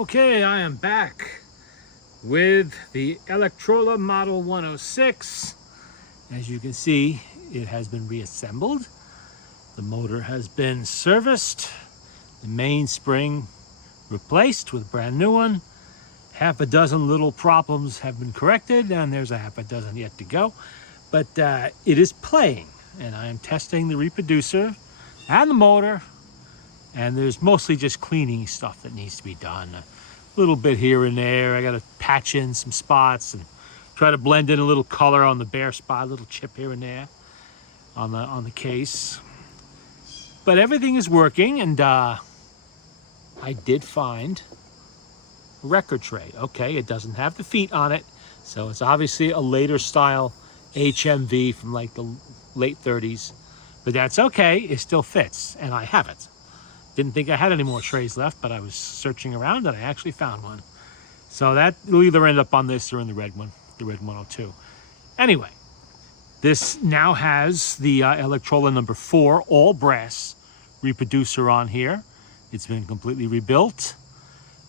Okay, I am back with the Electrola Model 106. As you can see, it has been reassembled. The motor has been serviced. The mainspring replaced with a brand new one. Half a dozen little problems have been corrected, and there's a half a dozen yet to go. But it is playing, and I am testing the reproducer and the motor. And there's mostly just cleaning stuff that needs to be done. A little bit here and there. I got to patch in some spots and try to blend in a little color on the bare spot, a little chip here and there on the case. But everything is working, and I did find a record tray. Okay, it doesn't have the feet on it, so it's obviously a later style HMV from like the late 30s. But that's okay, it still fits, and I have it. Didn't think I had any more trays left, but I was searching around and I actually found one. So that will either end up on this or in the red one, the red 102. Anyway, this now has the Electrola number 4 all brass reproducer on here. It's been completely rebuilt.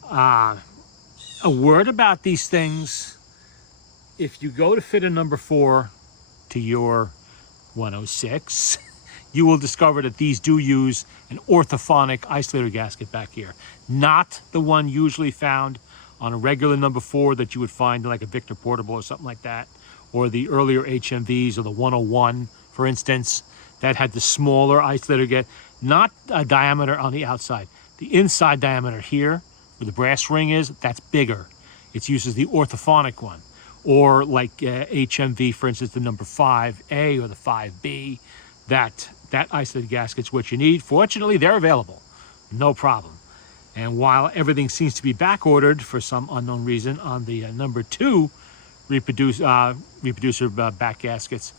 A word about these things: if you go to fit a number 4 to your 106, you will discover that these do use an orthophonic isolator gasket back here. Not the one usually found on a regular number 4 that you would find in like a Victor Portable or something like that, or the earlier HMVs or the 101, for instance, that had the smaller isolator gasket, not a diameter on the outside. The inside diameter here, where the brass ring is, that's bigger. It uses the orthophonic one. Or like HMV, for instance, the number 5A or the 5B, that isolated gasket's what you need. Fortunately, they're available, no problem. And while everything seems to be back ordered for some unknown reason on the number 2 reproducer back gaskets,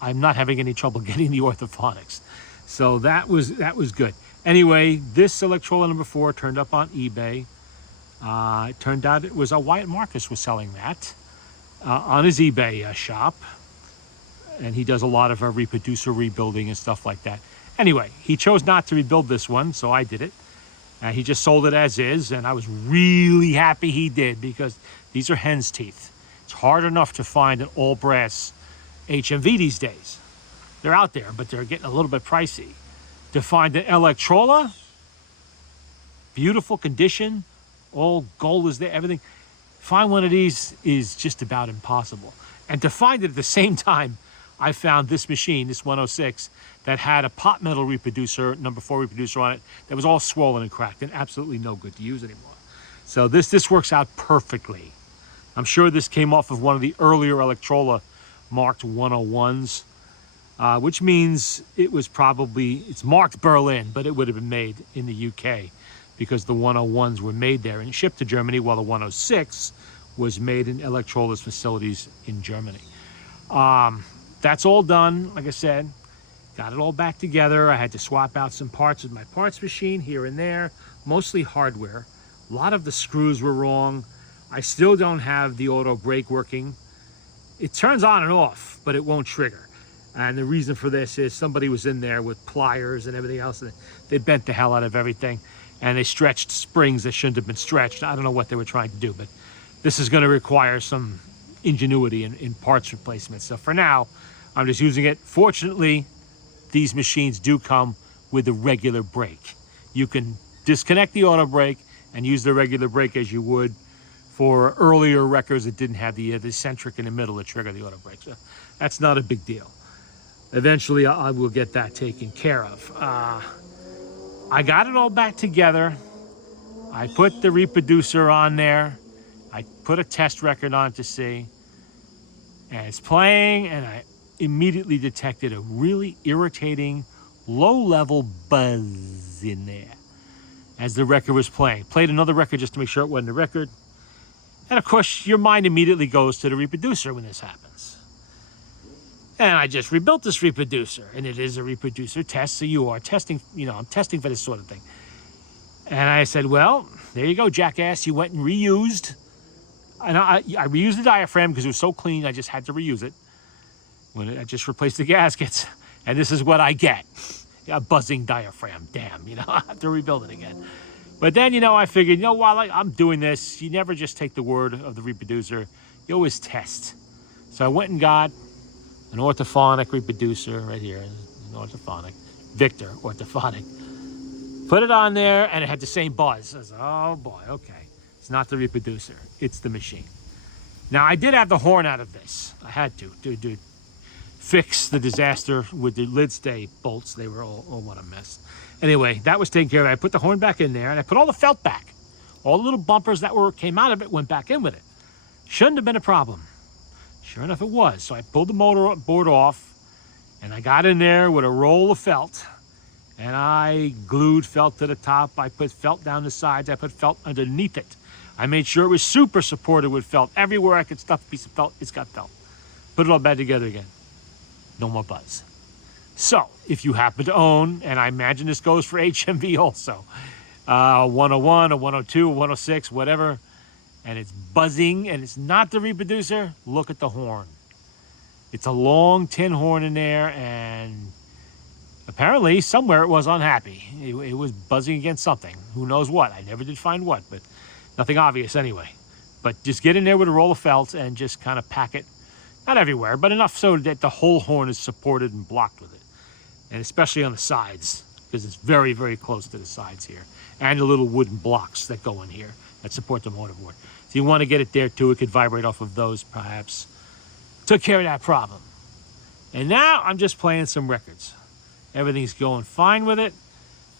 I'm not having any trouble getting the orthophonics. So that was good. Anyway, this Electrola number 4 turned up on eBay. It turned out it was Wyatt Marcus was selling that on his eBay shop. And he does a lot of reproducer rebuilding and stuff like that. Anyway, he chose not to rebuild this one, so I did it. He just sold it as is, and I was really happy he did, because these are hen's teeth. It's hard enough to find an all brass HMV these days. They're out there, but they're getting a little bit pricey. To find an Electrola, beautiful condition, all gold is there, everything. Find one of these is just about impossible. And to find it at the same time, I found this machine, this 106, that had a pot metal reproducer, number 4 reproducer on it, that was all swollen and cracked and absolutely no good to use anymore. So this works out perfectly. I'm sure this came off of one of the earlier Electrola marked 101s, which means it's marked Berlin, but it would have been made in the UK, because the 101s were made there and shipped to Germany, while the 106 was made in Electrola's facilities in Germany. That's all done. Like I said, got it all back together. I had to swap out some parts with my parts machine here and there, mostly hardware. A lot of the screws were wrong. I still don't have the auto brake working. It turns on and off, but it won't trigger. And the reason for this is somebody was in there with pliers and everything else, and they bent the hell out of everything, and they stretched springs that shouldn't have been stretched. I don't know what they were trying to do, but this is going to require some ingenuity in parts replacement. So for now, I'm just using it. Fortunately, these machines do come with a regular brake. You can disconnect the auto brake and use the regular brake as you would for earlier records that didn't have the eccentric in the middle to trigger the auto brake. So that's not a big deal. Eventually, I will get that taken care of. I got it all back together. I put the reproducer on there. I put a test record on to see, and it's playing, and I immediately detected a really irritating low-level buzz in there as the record was playing. Played another record just to make sure it wasn't a record. And of course, your mind immediately goes to the reproducer when this happens. And I just rebuilt this reproducer, and it is a reproducer test, so you are testing, I'm testing for this sort of thing. And I said, well, there you go, jackass. You went and reused. And I reused the diaphragm because it was so clean, I just had to reuse it. I just replaced the gaskets, and this is what I get. A buzzing diaphragm, damn, I have to rebuild it again. But then, I figured, while I'm doing this, you never just take the word of the reproducer. You always test. So I went and got an orthophonic reproducer right here, an orthophonic, Victor orthophonic. Put it on there, and it had the same buzz. I was like, oh boy, okay. It's not the reproducer, it's the machine. Now, I did have the horn out of this. I had to fix the disaster with the lid stay bolts. They were all what a mess. Anyway, that was taken care of. I put the horn back in there, and I put all the felt back. All the little bumpers that came out of it went back in with it. Shouldn't have been a problem. Sure enough, it was. So I pulled the motor board off, and I got in there with a roll of felt, and I glued felt to the top. I put felt down the sides. I put felt underneath it. I made sure it was super supported with felt. Everywhere I could stuff a piece of felt, it's got felt. Put it all back together again. No more buzz. So, if you happen to own, and I imagine this goes for HMV also, 101, a 102, a 106, whatever, and it's buzzing, and it's not the reproducer, look at the horn. It's a long tin horn in there, and apparently somewhere it was unhappy. It was buzzing against something. Who knows what? I never did find what, but nothing obvious anyway. But just get in there with a roll of felt and just kind of pack it. Not everywhere, but enough so that the whole horn is supported and blocked with it. And especially on the sides, because it's very, very close to the sides here. And the little wooden blocks that go in here that support the motor board. So you want to get it there too. It could vibrate off of those perhaps. Took care of that problem. And now I'm just playing some records. Everything's going fine with it.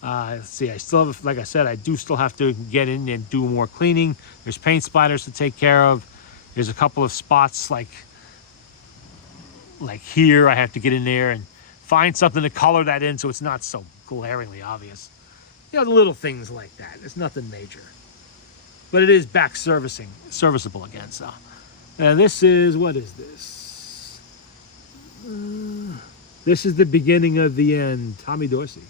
Let's see, I still have, like I said, I do still have to get in and do more cleaning. There's paint splatters to take care of. There's a couple of spots like here. I have to get in there and find something to color that in so it's not so glaringly obvious. The little things like that. It's nothing major. But it is back serviceable again, so. And this is, what is this? This is the beginning of the end. Tommy Dorsey.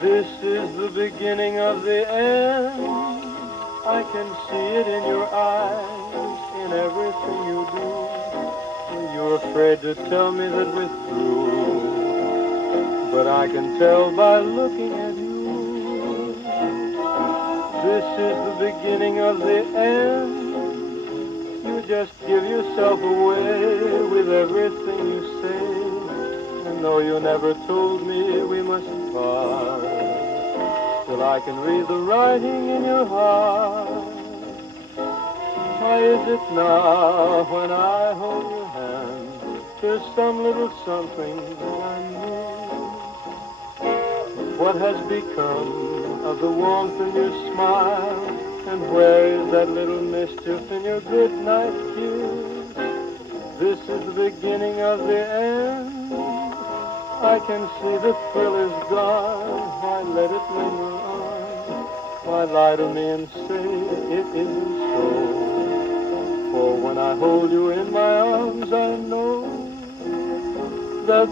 This is the beginning of the end. I can see it in your eyes, in everything you do. You're afraid to tell me that we're through, but I can tell by looking at you. This is the beginning of the end. You just give yourself away with everything you say. And though you never told me we mustn't part, still I can read the writing in your heart. Why is it now when I hold your hand, there's some little something that I miss? What has become of the warmth in your smile? And where is that little mischief in your good night kiss? This is the beginning of the end. I can see the thrill is gone. Why let it linger on? Why lie to me and say it isn't so? For when I hold you in my arms, I know that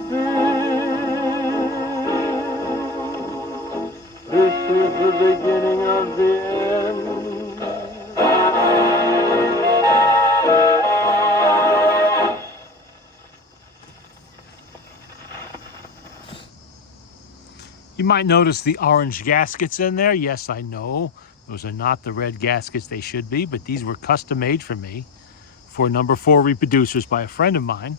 this is the beginning of the end. You might notice the orange gaskets in there. Yes, I know. Those are not the red gaskets they should be, but these were custom made for me for number 4 reproducers by a friend of mine.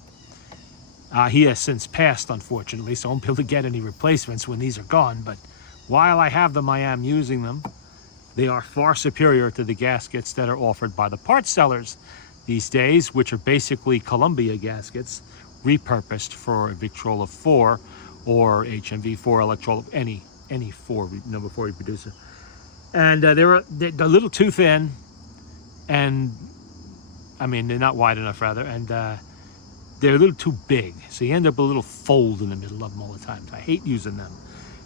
He has since passed, unfortunately, so I won't be able to get any replacements when these are gone. But while I have them, I am using them. They are far superior to the gaskets that are offered by the parts sellers these days, which are basically Columbia gaskets repurposed for a Victrola 4 or HMV4 Electrola, any number 4 reproducer. And they're a little too thin, and I mean, they're not wide enough, rather, and they're a little too big. So you end up with a little fold in the middle of them all the time. I hate using them.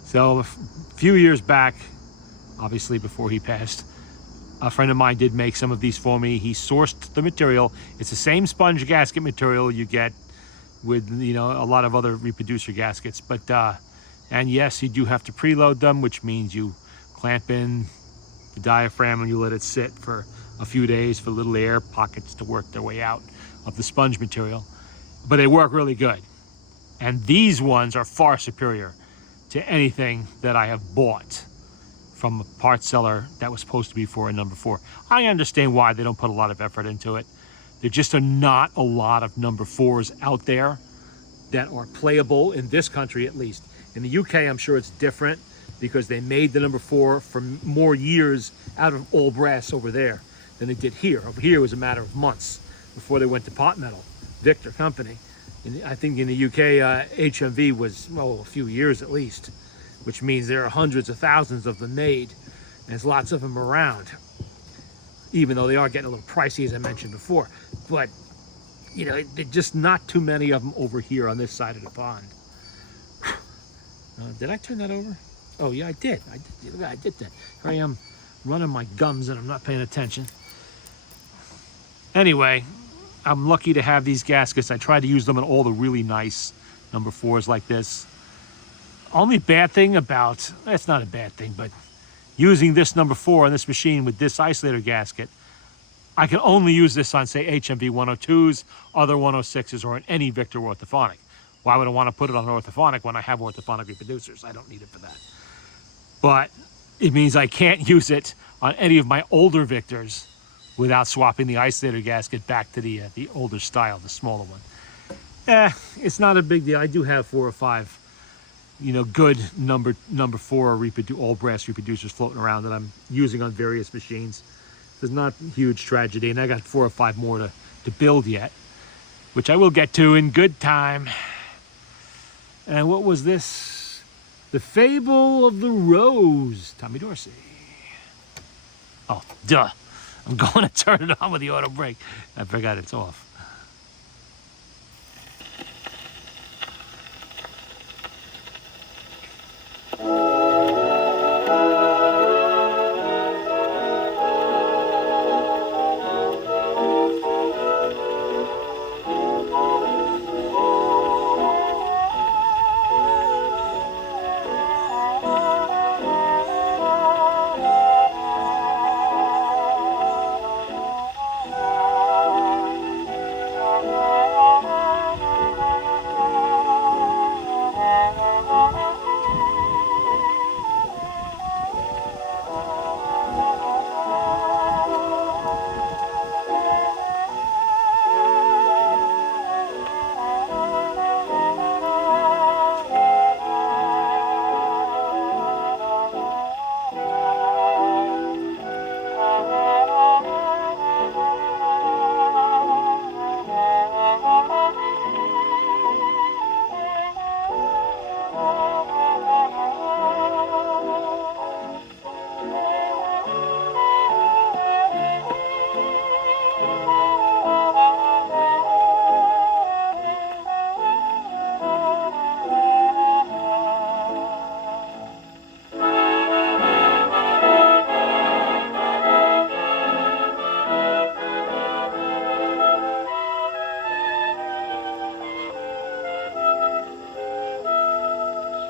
So a few years back, obviously before he passed, a friend of mine did make some of these for me. He sourced the material. It's the same sponge gasket material you get with, you know, a lot of other reproducer gaskets. But, and yes, you do have to preload them, which means you clamp in the diaphragm and you let it sit for a few days for little air pockets to work their way out of the sponge material. But they work really good. And these ones are far superior to anything that I have bought from a parts seller that was supposed to be for a number 4. I understand why they don't put a lot of effort into it. There just are not a lot of number 4s out there that are playable in this country, at least. In the UK, I'm sure it's different because they made the number 4 for more years out of all brass over there than they did here. Over here, it was a matter of months before they went to pot metal, Victor Company. I think in the UK, HMV was, a few years at least, which means there are hundreds of thousands of them made. And there's lots of them around, even though they are getting a little pricey, as I mentioned before. But, you know, there's just not too many of them over here on this side of the pond. Did I turn that over? Oh, yeah, I did. I did that. Here I am running my gums and I'm not paying attention. Anyway, I'm lucky to have these gaskets. I try to use them in all the really nice number 4s like this. Only bad thing about, it's not a bad thing, but using this number 4 on this machine with this isolator gasket, I can only use this on, say, HMV 102s, other 106s, or in any Victor orthophonic. Why would I want to put it on orthophonic when I have orthophonic reproducers? I don't need it for that. But it means I can't use it on any of my older Victors without swapping the isolator gasket back to the older style, the smaller one. It's not a big deal. I do have 4 or 5, you know, good number 4 all brass reproducers floating around that I'm using on various machines. It's not a huge tragedy, and I got 4 or 5 more to build yet, which I will get to in good time. And what was this? The Fable of the Rose, Tommy Dorsey. Oh, duh. I'm going to turn it on with the auto brake. I forgot it's off.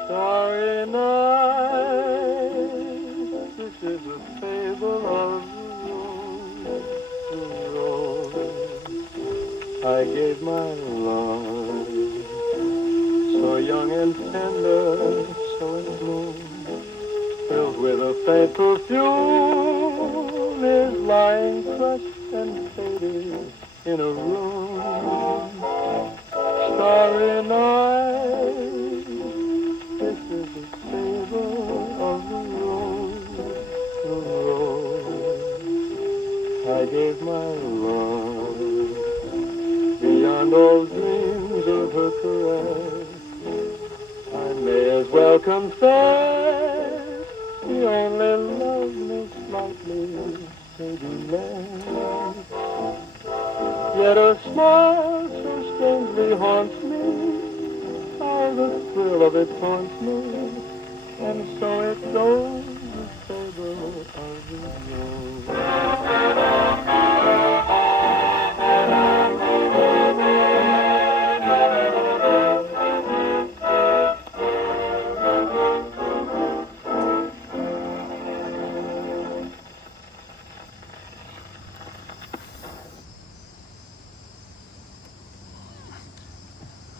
Starry night, this is a fable of the rose. I gave my love, so young and tender, so in bloom, filled with a faint perfume, is lying crushed and faded in a room. Starry night, this is a fable of the rose. I gave my love beyond all dreams of her caress. I may as well confess he only loved me slightly, maybe less. Yet a smile so strangely haunts me, how the thrill of it taunts me, and so it goes, the fable of the rose.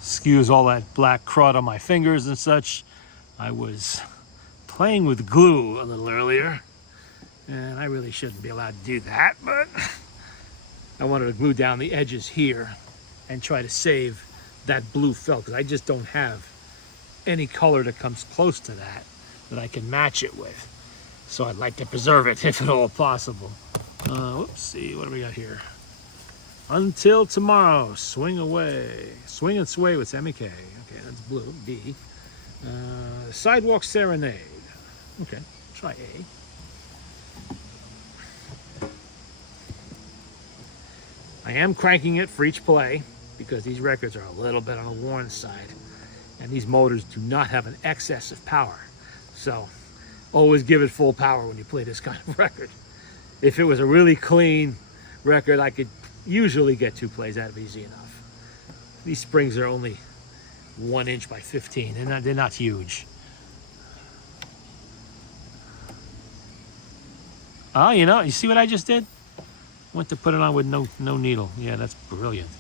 Excuse all that black crud on my fingers and such. I was playing with glue a little earlier, and I really shouldn't be allowed to do that, but I wanted to glue down the edges here and try to save that blue felt, because I just don't have any color that comes close to that I can match it with. So I'd like to preserve it if at all possible. Let's see, what do we got here? Until tomorrow, swing away. Swing and sway with MEK. Okay, that's blue, D. Sidewalk Serenade. Okay, try A. I am cranking it for each play because these records are a little bit on the worn side, and these motors do not have an excess of power. So always give it full power when you play this kind of record. If it was a really clean record, I could usually get 2 plays out of it easy enough. These springs are only 1 inch by 15. They're not huge. Oh, you see what I just did? Went to put it on with no needle. Yeah, that's brilliant.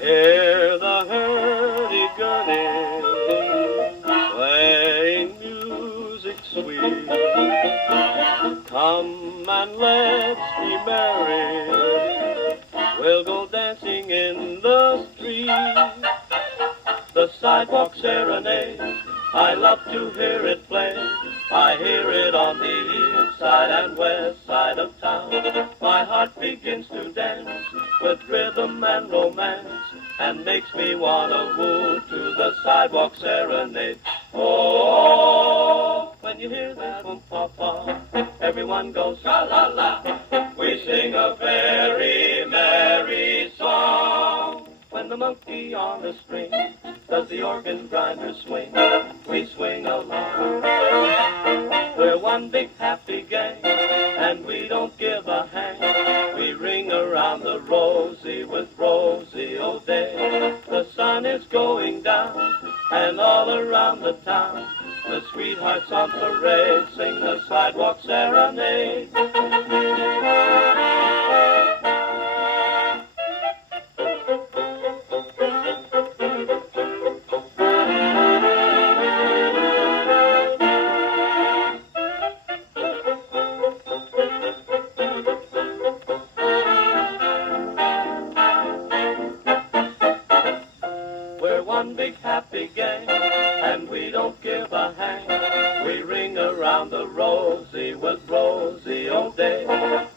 Hear the hurdy-gurdy playing music sweet. Come and let's be merry. We'll go dancing in the street. The sidewalk serenade, I love to hear it play. I hear it on the east side and west side of town. My heart begins to dance with rhythm and romance, and makes me wanna woo to the sidewalk serenade. Oh, when you hear that boom pa pa, everyone goes la la la. We sing a very merry song. When the monkey on the string does the organ grinder swing, we swing along. We're one big happy gang, and we don't give a hang. We ring around the rosy with Rosie O'Day. The sun is going down, and all around the town, the sweethearts on parade sing the sidewalk serenade. One big happy gang, and we don't give a hang. We ring around the rosy with Rosie O'Day.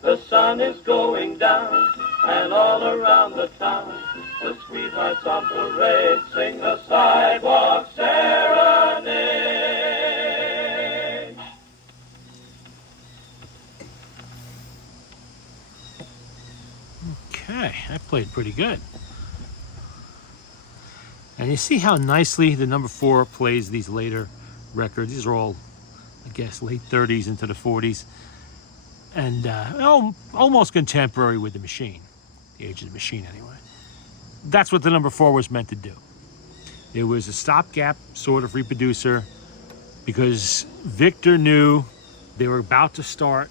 The sun is going down, and all around the town, the sweethearts on parade sing the sidewalk serenade. Okay, that played pretty good. And you see how nicely the number 4 plays these later records. These are all, I guess, late 30s into the 40s. And almost contemporary with the machine. The age of the machine, anyway. That's what the number 4 was meant to do. It was a stopgap sort of reproducer because Victor knew they were about to start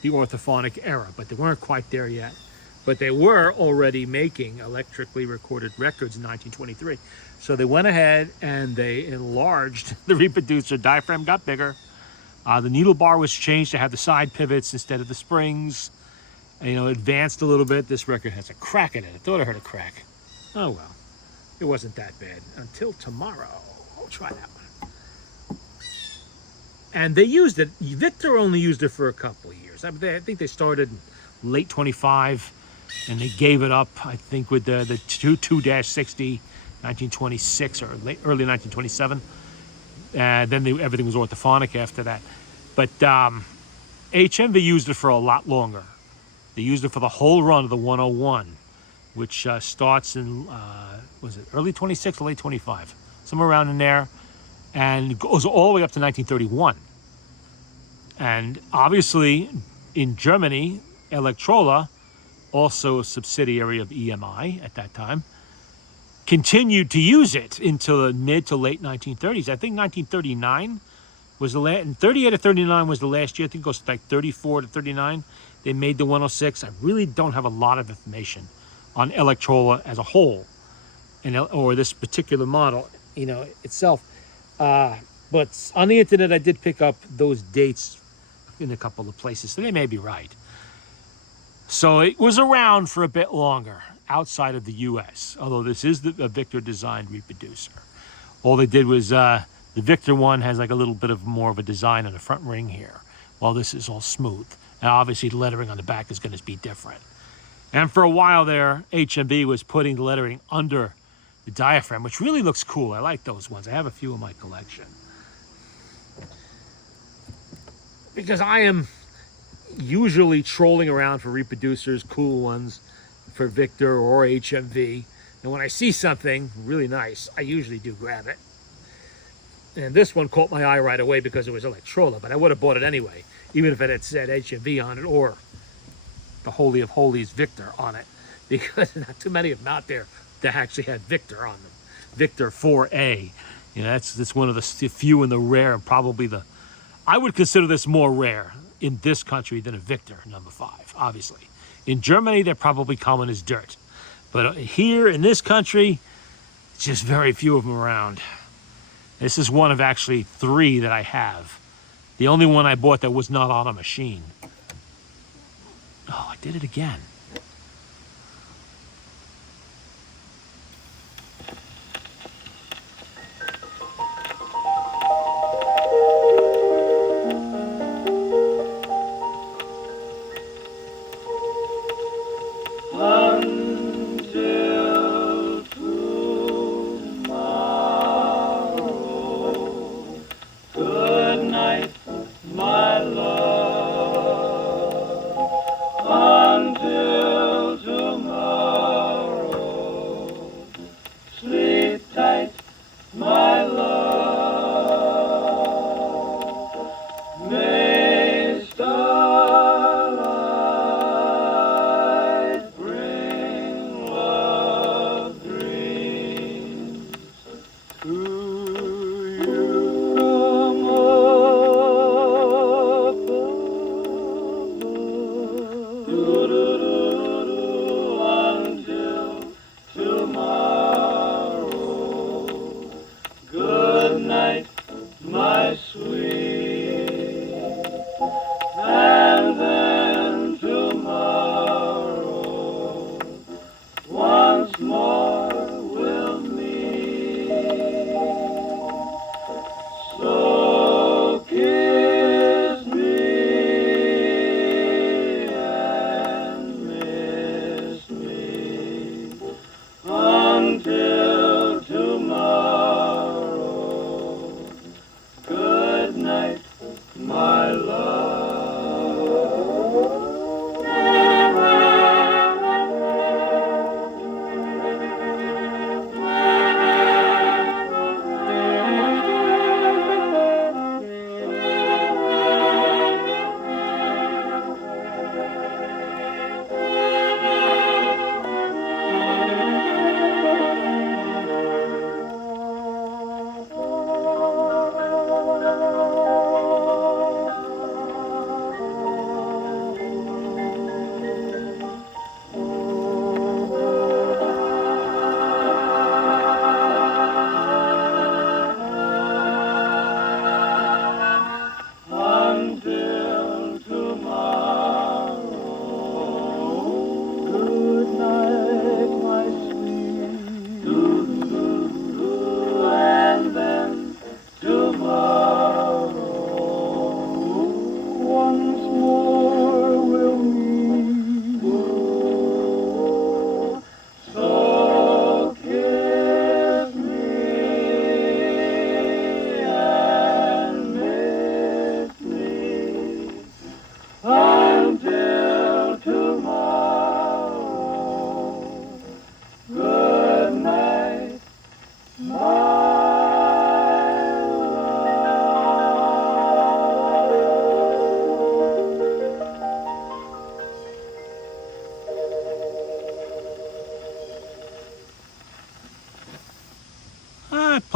the orthophonic era, but they weren't quite there yet. But they were already making electrically recorded records in 1923. So they went ahead and they enlarged the reproducer. Diaphragm got bigger. The needle bar was changed to have the side pivots instead of the springs. And, you know, advanced a little bit. This record has a crack in it. I thought I heard a crack. Oh well, it wasn't that bad. Until tomorrow. I'll try that one. And they used it. Victor only used it for a couple of years. I think they started in late 25. And they gave it up, I think, with the 2-60, 1926 or early 1927. Then everything was orthophonic after that. But HMV used it for a lot longer. They used it for the whole run of the 101, which starts in, was it early 26 or late 25? Somewhere around in there. And goes all the way up to 1931. And obviously, in Germany, Electrola, also a subsidiary of EMI at that time, continued to use it until the mid to late 1930s. I think 1939 was the last, and 38 to 39 was the last year. I think it goes like 34 to 39. They made the 106. I really don't have a lot of information on Electrola as a whole, or this particular model, you know, itself. But on the internet, I did pick up those dates in a couple of places, so they may be right. So it was around for a bit longer outside of the U.S., although this is a Victor-designed reproducer. All they did was, the Victor one has like a little bit of more of a design on the front ring here, while this is all smooth. And obviously the lettering on the back is going to be different. And for a while there, HMV was putting the lettering under the diaphragm, which really looks cool. I like those ones. I have a few in my collection. Because I am usually trolling around for reproducers, cool ones for Victor or HMV. And when I see something really nice, I usually do grab it. And this one caught my eye right away because it was Electrola, but I would have bought it anyway, even if it had said HMV on it or the Holy of Holies Victor on it, because not too many of them out there that actually had Victor on them. Victor 4A. You know, that's one of the few and the rare, and probably I would consider this more rare in this country than a Victor number 5, obviously. In Germany, they're probably common as dirt. But here in this country, just very few of them around. This is one of actually 3 that I have. The only one I bought that was not on a machine. Oh, I did it again. Until tomorrow, good night, my love. Until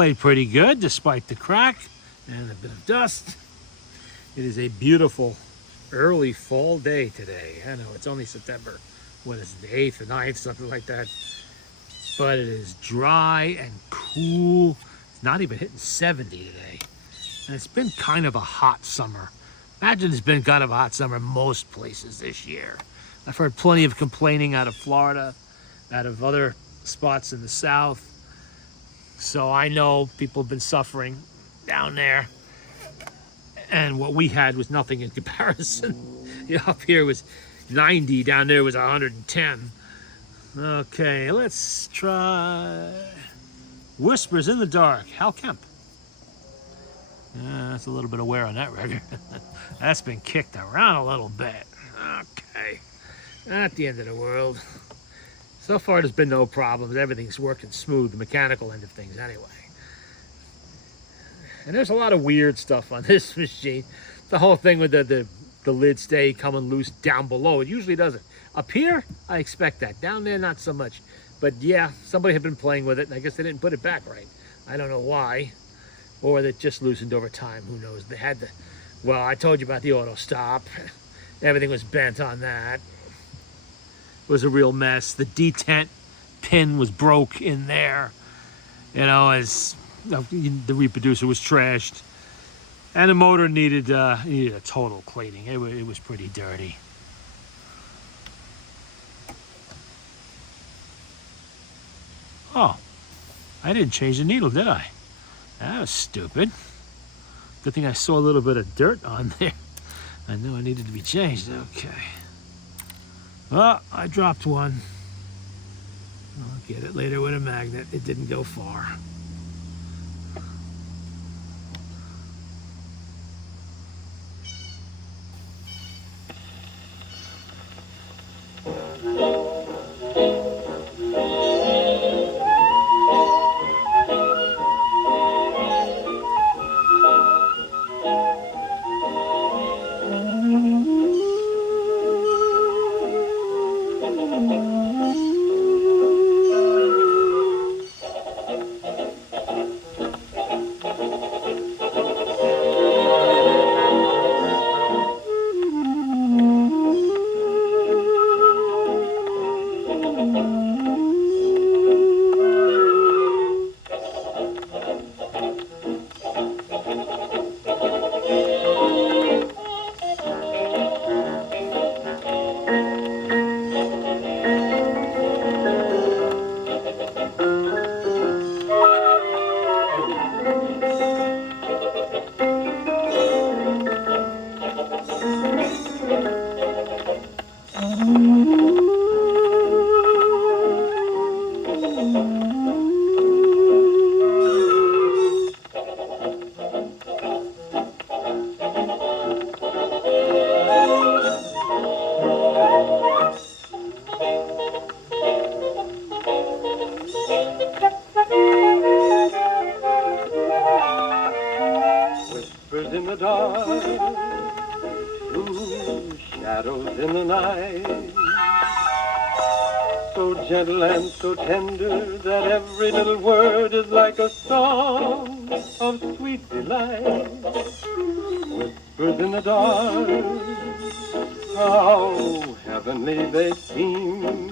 played pretty good despite the crack and a bit of dust. It is a beautiful early fall day today. I know it's only September, what is it, the 8th or 9th, something like that. But it is dry and cool. It's not even hitting 70 today. And it's been kind of a hot summer. Imagine it's been kind of a hot summer in most places this year. I've heard plenty of complaining out of Florida, out of other spots in the South. So I know people have been suffering down there. And what we had was nothing in comparison. Up here was 90, down there was 110. Okay, let's try Whispers in the Dark, Hal Kemp. That's a little bit of wear on that record. That's been kicked around a little bit. Okay, not the end of the world. So far there's been no problems. Everything's working smooth, the mechanical end of things anyway. And there's a lot of weird stuff on this machine. The whole thing with the lid stay coming loose down below. It usually doesn't. Up here, I expect that. Down there, not so much. But yeah, somebody had been playing with it, and I guess they didn't put it back right. I don't know why. Or it just loosened over time. Who knows? They had the... Well, I told you about the auto stop. Everything was bent on that. It was a real mess. The detent pin was broke in there. You know, as the reproducer was trashed. And the motor needed a total cleaning. It was pretty dirty. Oh, I didn't change the needle, did I? That was stupid. Good thing I saw a little bit of dirt on there. I knew it needed to be changed. Okay. Well, I dropped one. I'll get it later with a magnet. It didn't go far. Whispers in the dark, true shadows in the night, so gentle and so tender that every little word is like a song of sweet delight. Whispers in the dark, how heavenly they seem,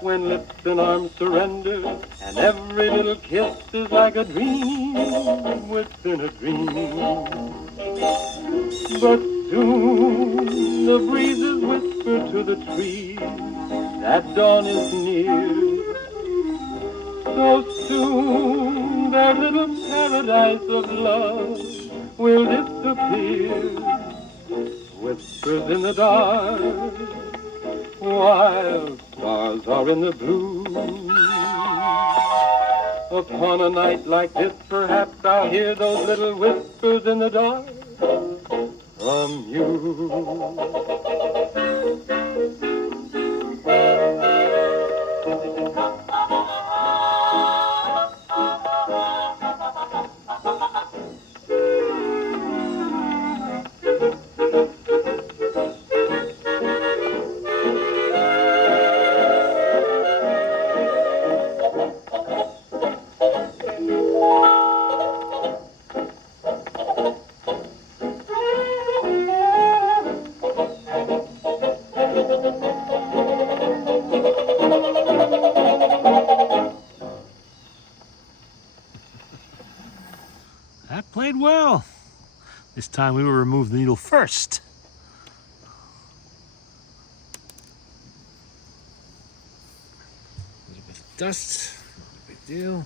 when lips and arms surrender, and every little kiss is like a dream within a dream. But soon the breezes whisper to the trees that dawn is near. So soon their little paradise of love will disappear. Whispers in the dark, while stars are in the blue. Upon a night like this, perhaps I'll hear those little whispers in the dark from you. This time we will remove the needle first. A little bit of dust, no big deal.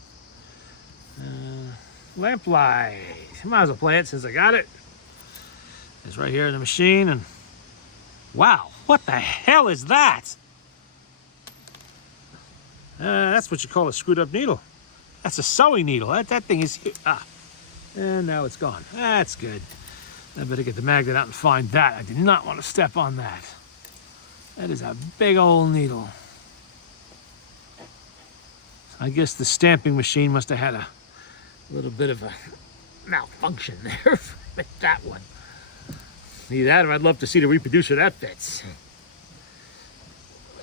Lamp light. Might as well play it since I got it. It's right here in the machine, and wow, what the hell is that? That's what you call a screwed up needle. That's a sewing needle. That thing is here. And now it's gone. That's good. I better get the magnet out and find that. I did not want to step on that. That is a big old needle. I guess the stamping machine must have had a little bit of a malfunction there with that one. Either that, or I'd love to see the reproducer that fits.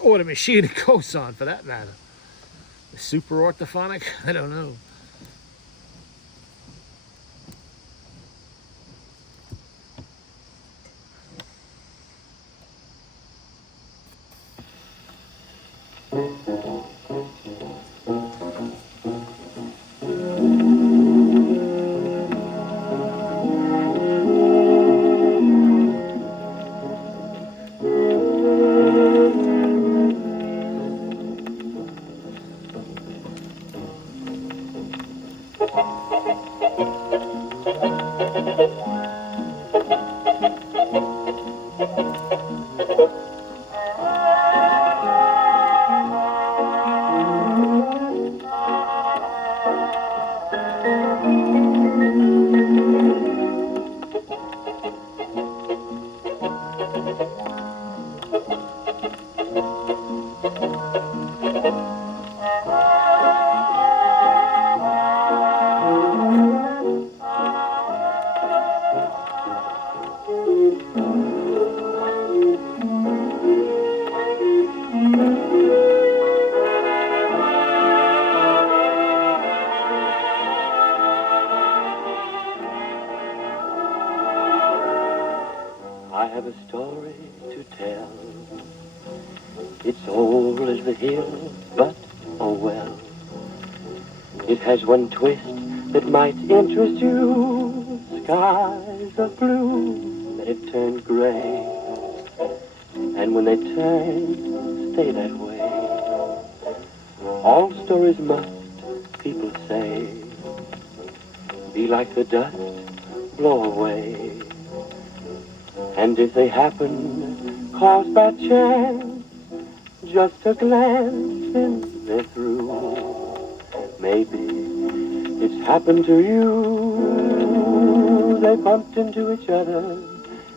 Or the machine it goes on, for that matter. The super orthophonic? I don't know. I have a story to tell. It's old as the hill, but oh well. It has one twist that might interest you. Skies are blue, then it turned gray. And when they turn, stay that way. All stories must, people say, be like the dust, blow away. And if they happen, caused by chance, just a glance and they're through. Maybe it's happened to you. They bumped into each other,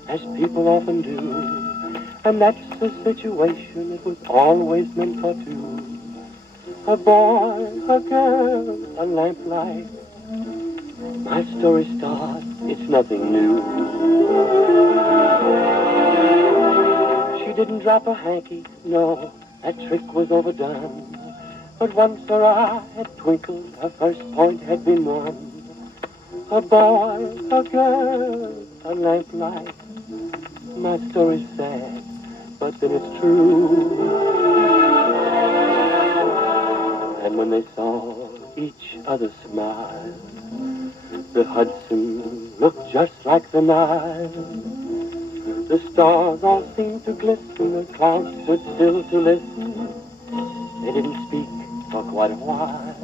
as people often do. And that's the situation it was always meant for two. A boy, a girl, a lamplight. My story starts, it's nothing new. She didn't drop a hanky, no, that trick was overdone. But once her eye had twinkled, her first point had been won. A boy, a girl, a lamplight. My story's sad, but then it's true. And when they saw each other smile, the Hudson looked just like the Nile. The stars all seemed to glisten, the clouds stood still to listen. They didn't speak for quite a while.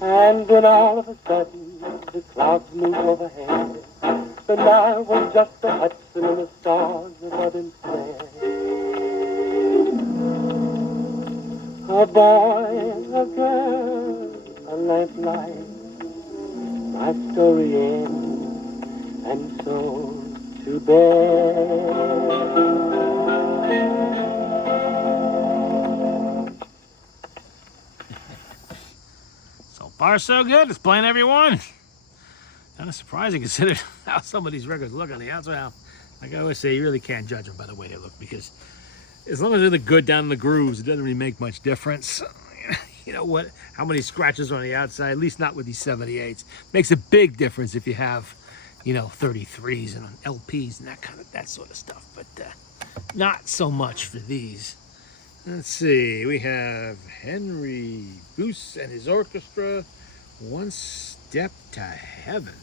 And then all of a sudden, the clouds moved overhead. The Nile was just the Hudson and the stars above instead. A boy, a girl, a lamplight. My story ends, and so to bed. So far, so good. It's playing everyone. Kind of surprising considering how some of these records look on the outside. Now, like I always say, you really can't judge them by the way they look, because as long as they're good down in the grooves, it doesn't really make much difference. You know what? How many scratches are on the outside? At least not with these 78s. Makes a big difference if you have, you know, 33s and LPs and that sort of stuff. But not so much for these. Let's see. We have Henry Goose and his orchestra. One Step to Heaven.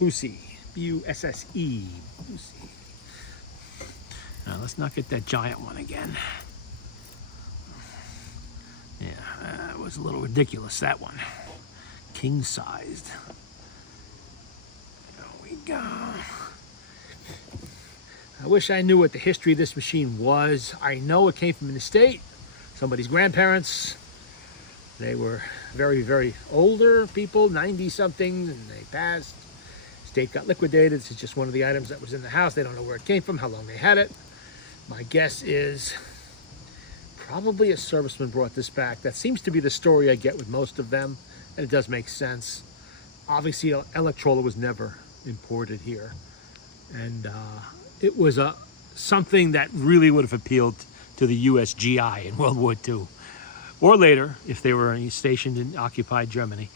Bussy. B-U-S-S-E. Bussy. Now let's not get that giant one again. Yeah, that was a little ridiculous, that one. King sized. There we go. I wish I knew what the history of this machine was. I know it came from an estate, somebody's grandparents. They were very, very older people, 90-somethings, and they passed. Estate got liquidated. This is just one of the items that was in the house. They don't know where it came from, how long they had it. My guess is probably a serviceman brought this back. That seems to be the story I get with most of them, and it does make sense. Obviously, Electrola was never imported here, and it was something that really would have appealed to the US GI in World War II, or later if they were stationed in occupied Germany.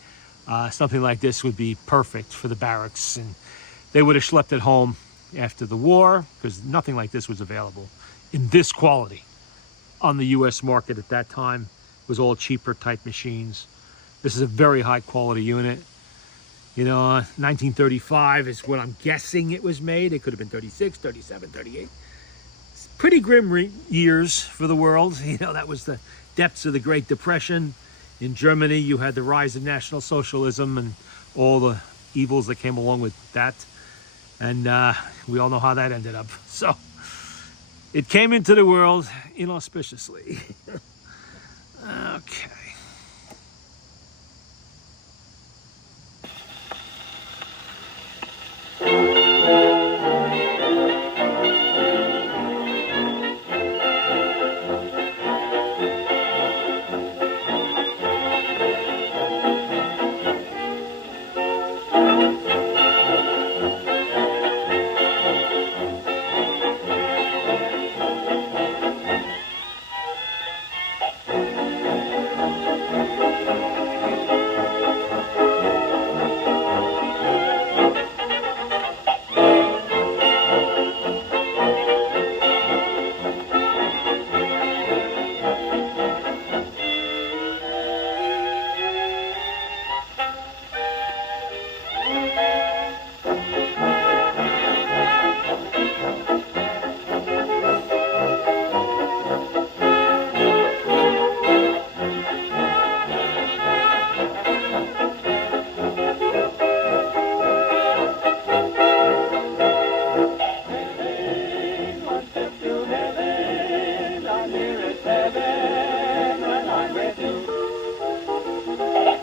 Something like this would be perfect for the barracks, and they would have schlepped it home after the war, because nothing like this was available in this quality on the US market at that time. It was all cheaper type machines. This is a very high quality unit. You know, 1935 is what I'm guessing it was made. It could have been 36, 37, 38. It's pretty grim years for the world. You know, that was the depths of the Great Depression. In Germany, you had the rise of National Socialism and all the evils that came along with that. And we all know how that ended up. So it came into the world inauspiciously. Okay.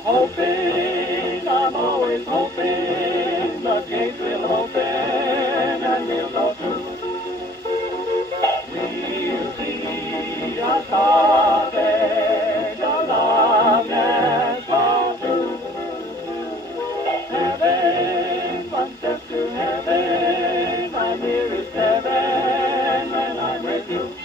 Hoping, I'm always hoping, the gates will open and we'll go through. We'll see a cottage, a loveliness fall through. Heaven, one step to heaven, my nearest heaven, when I'm with you.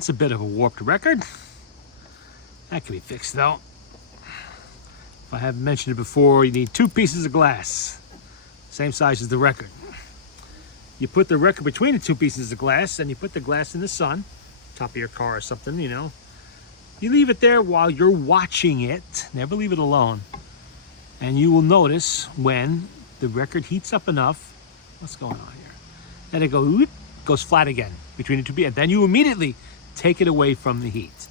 That's a bit of a warped record. That can be fixed though. If I haven't mentioned it before, you need 2 pieces of glass, same size as the record. You put the record between the 2 pieces of glass, and you put the glass in the sun, top of your car or something, you know. You leave it there while you're watching it. Never leave it alone. And you will notice when the record heats up enough. What's going on here? And it goes flat again between the two beats. And then you immediately take it away from the heat.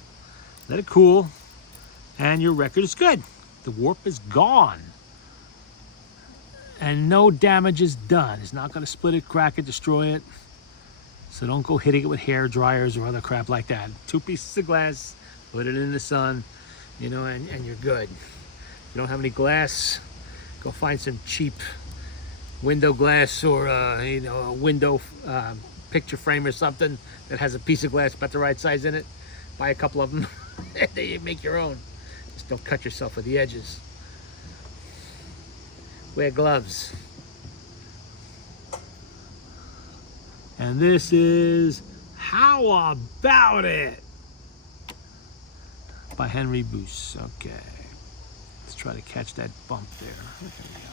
Let it cool, and your record is good. The warp is gone. And no damage is done. It's not going to split it, crack it, destroy it. So don't go hitting it with hair dryers or other crap like that. 2 pieces of glass, put it in the sun, you know, and you're good. If you don't have any glass, go find some cheap window glass or you know, a window picture frame or something that has a piece of glass about the right size in it. Buy a couple of them, and then you make your own. Just don't cut yourself with the edges. Wear gloves. And this is How About It by Henry Boos. Okay. Let's try to catch that bump there. There we go.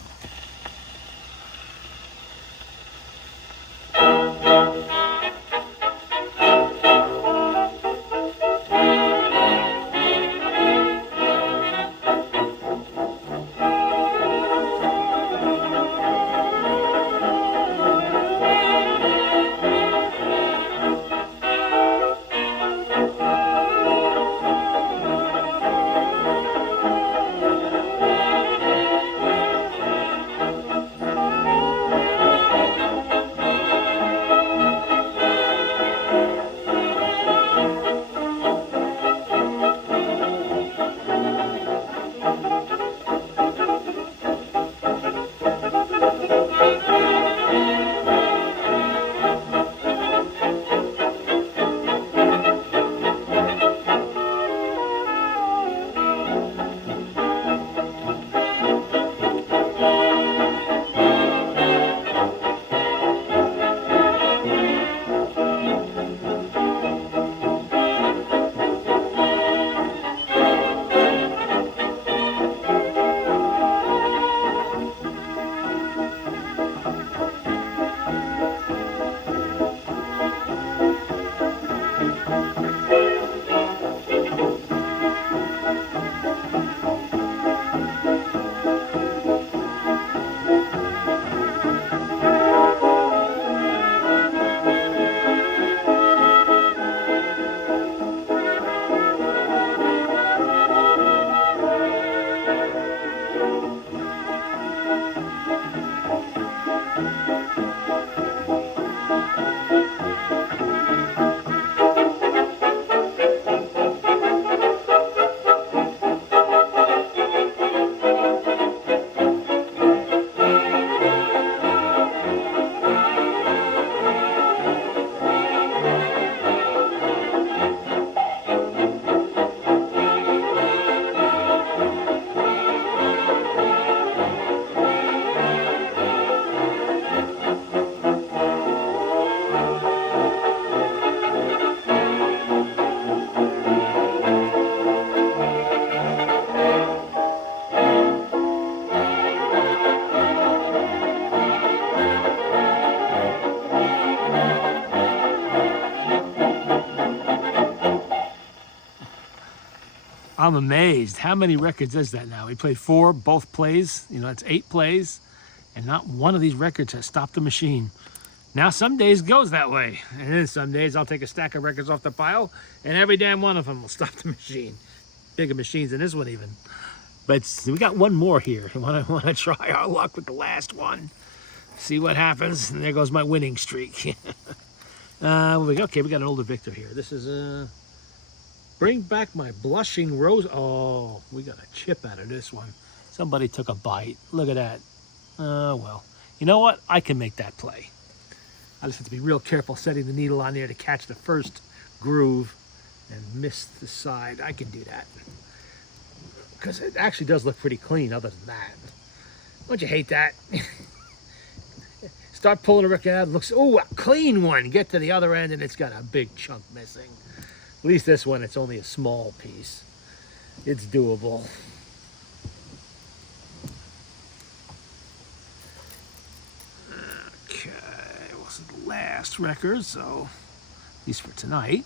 I'm amazed. How many records is that now? We played 4, both plays. You know, that's 8 plays. And not one of these records has stopped the machine. Now, some days goes that way. And then some days I'll take a stack of records off the pile, and every damn one of them will stop the machine. Bigger machines than this one even. But we got one more here. I want to try our luck with the last one. See what happens. And there goes my winning streak. Okay, we got an older Victor here. This is Bring Back My Blushing Rose. Oh, we got a chip out of this one. Somebody took a bite. Look at that. Well, you know what? I can make that play. I just have to be real careful setting the needle on there to catch the first groove and miss the side. I can do that. Because it actually does look pretty clean other than that. Don't you hate that? Start pulling the record out. It looks, oh, a clean one. Get to the other end and it's got a big chunk missing. At least this one, it's only a small piece. It's doable. Okay, well, this is the last record, so at least for tonight.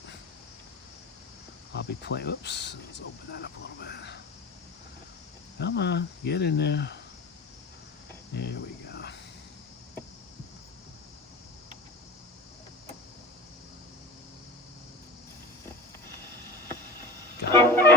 I'll be playing. Oops, let's open that up a little bit. Come on, get in there. There we go. Got it.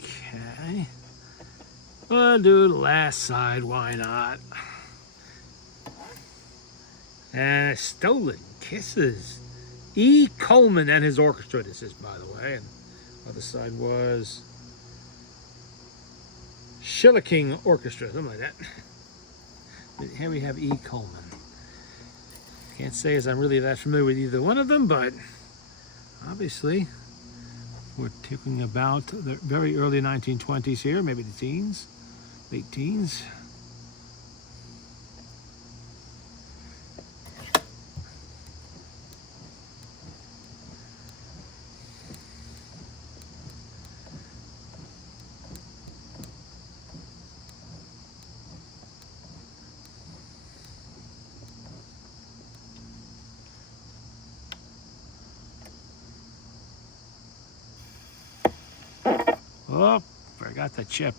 Okay. We'll do the last side, why not? Stolen Kisses. E. Coleman and his orchestra, this is, by the way. And the other side was Schilling Orchestra, something like that. But here we have E. Coleman. Can't say as I'm really that familiar with either one of them, but obviously we're talking about the very early 1920s here, maybe the teens, late teens. Oh, forgot the chip.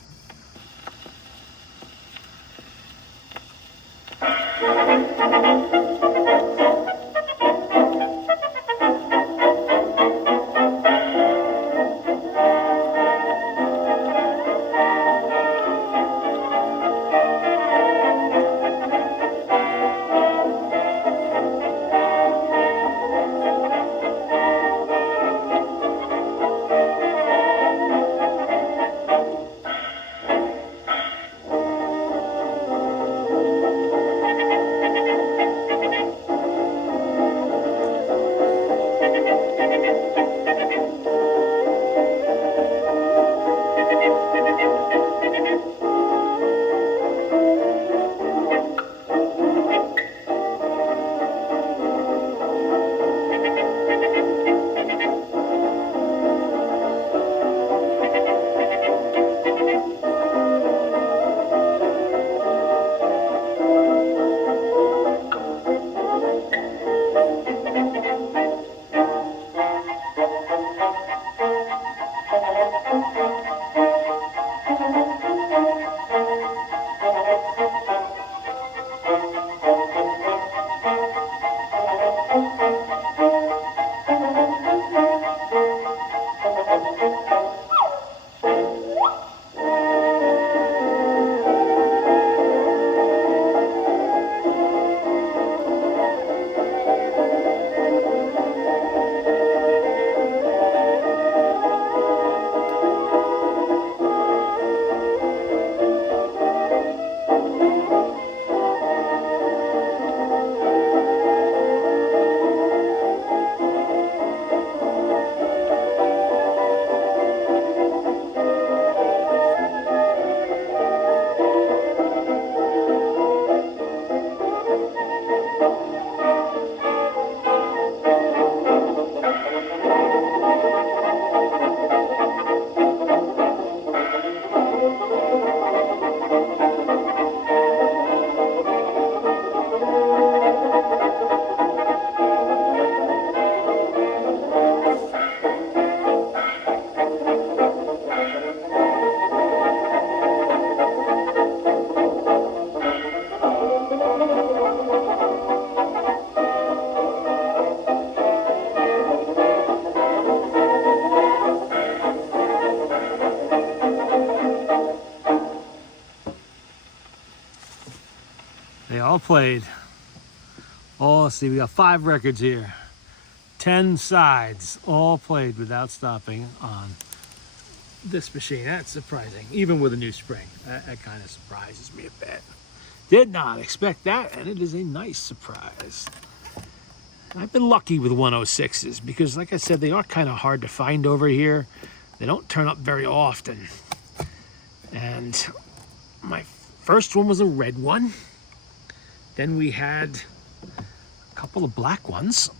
all played. Oh, let's see, we got 5 records here. 10 sides, all played without stopping on this machine. That's surprising, even with a new spring. That kind of surprises me a bit. Did not expect that, and it is a nice surprise. I've been lucky with 106s because, like I said, they are kind of hard to find over here. They don't turn up very often. And my first one was a red one. Then we had a couple of black ones.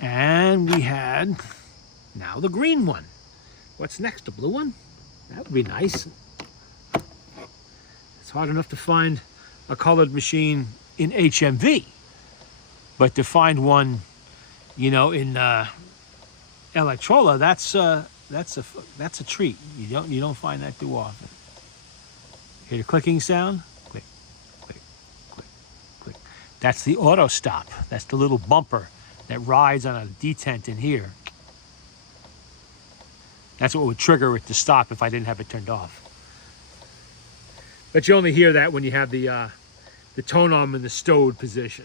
And we had now the green one. What's next? A blue one? That would be nice. It's hard enough to find a colored machine in HMV. But to find one, you know, in Electrola, that's a treat. You don't find that too often. Hear the clicking sound? Click, click, click, click. That's the auto stop. That's the little bumper that rides on a detent in here. That's what would trigger it to stop if I didn't have it turned off. But you only hear that when you have the tone arm in the stowed position,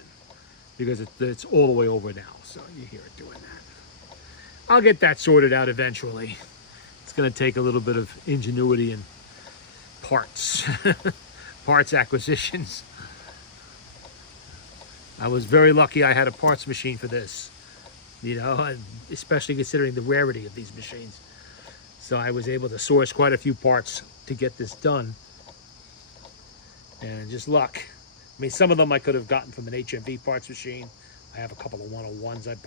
because it's all the way over now, so you hear it doing that. I'll get that sorted out eventually. It's going to take a little bit of ingenuity and parts, parts acquisitions. I was very lucky I had a parts machine for this, you know, and especially considering the rarity of these machines. So I was able to source quite a few parts to get this done. And just luck. I mean, some of them I could have gotten from an HMV parts machine. I have a couple of 101s I'm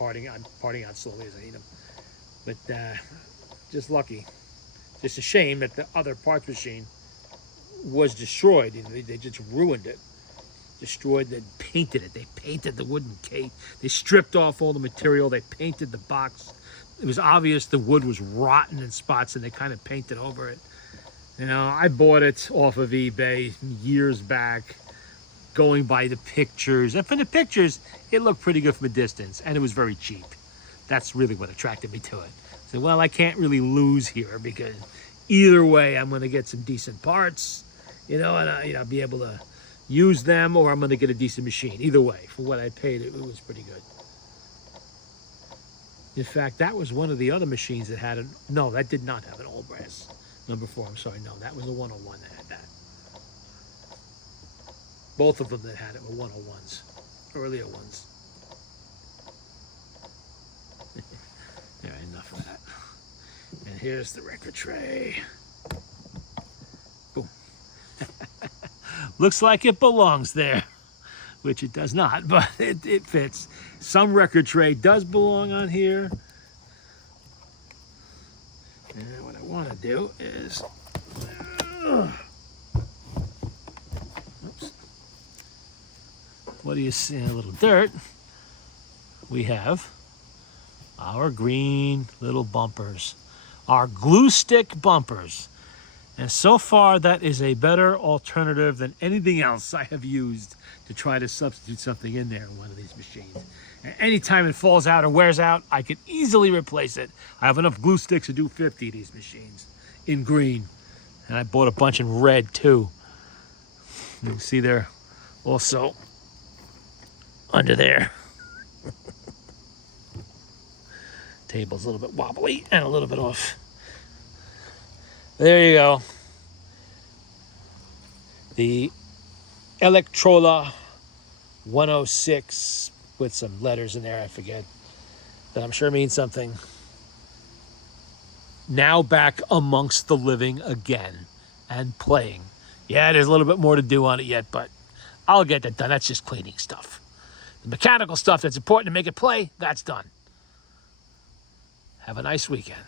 parting out slowly as I need them. But just lucky. Just a shame that the other parts machine was destroyed. You know, they just ruined it. Destroyed, they painted it. They painted the wooden case. They stripped off all the material. They painted the box. It was obvious the wood was rotten in spots, and they kind of painted over it. You know, I bought it off of eBay years back, going by the pictures. And from the pictures, it looked pretty good from a distance, and it was very cheap. That's really what attracted me to it. So, well, I can't really lose here, because either way, I'm going to get some decent parts, you know, and I'll be able to use them, or I'm going to get a decent machine. Either way, for what I paid, it was pretty good. In fact, that was one of the other machines that had no, that did not have an all brass. Number 4, I'm sorry, no, that was a 101 that had that. Both of them that had it were 101s, earlier ones. Yeah, enough of that. And here's the record tray. Boom. Looks like it belongs there, which it does not, but it fits. Some record tray does belong on here. And what I want to do is, oops. What do you see? A little dirt. We have our green little bumpers, our glue stick bumpers. And so far, that is a better alternative than anything else I have used to try to substitute something in there in one of these machines. And anytime it falls out or wears out, I can easily replace it. I have enough glue sticks to do 50 of these machines in green. And I bought a bunch in red too. You can see they're also under there. Table's a little bit wobbly and a little bit off. There you go. The Electrola 106 with some letters in there, I forget, that I'm sure means something. Now back amongst the living again and playing. Yeah, there's a little bit more to do on it yet, but I'll get that done. That's just cleaning stuff. The mechanical stuff that's important to make it play, that's done. Have a nice weekend.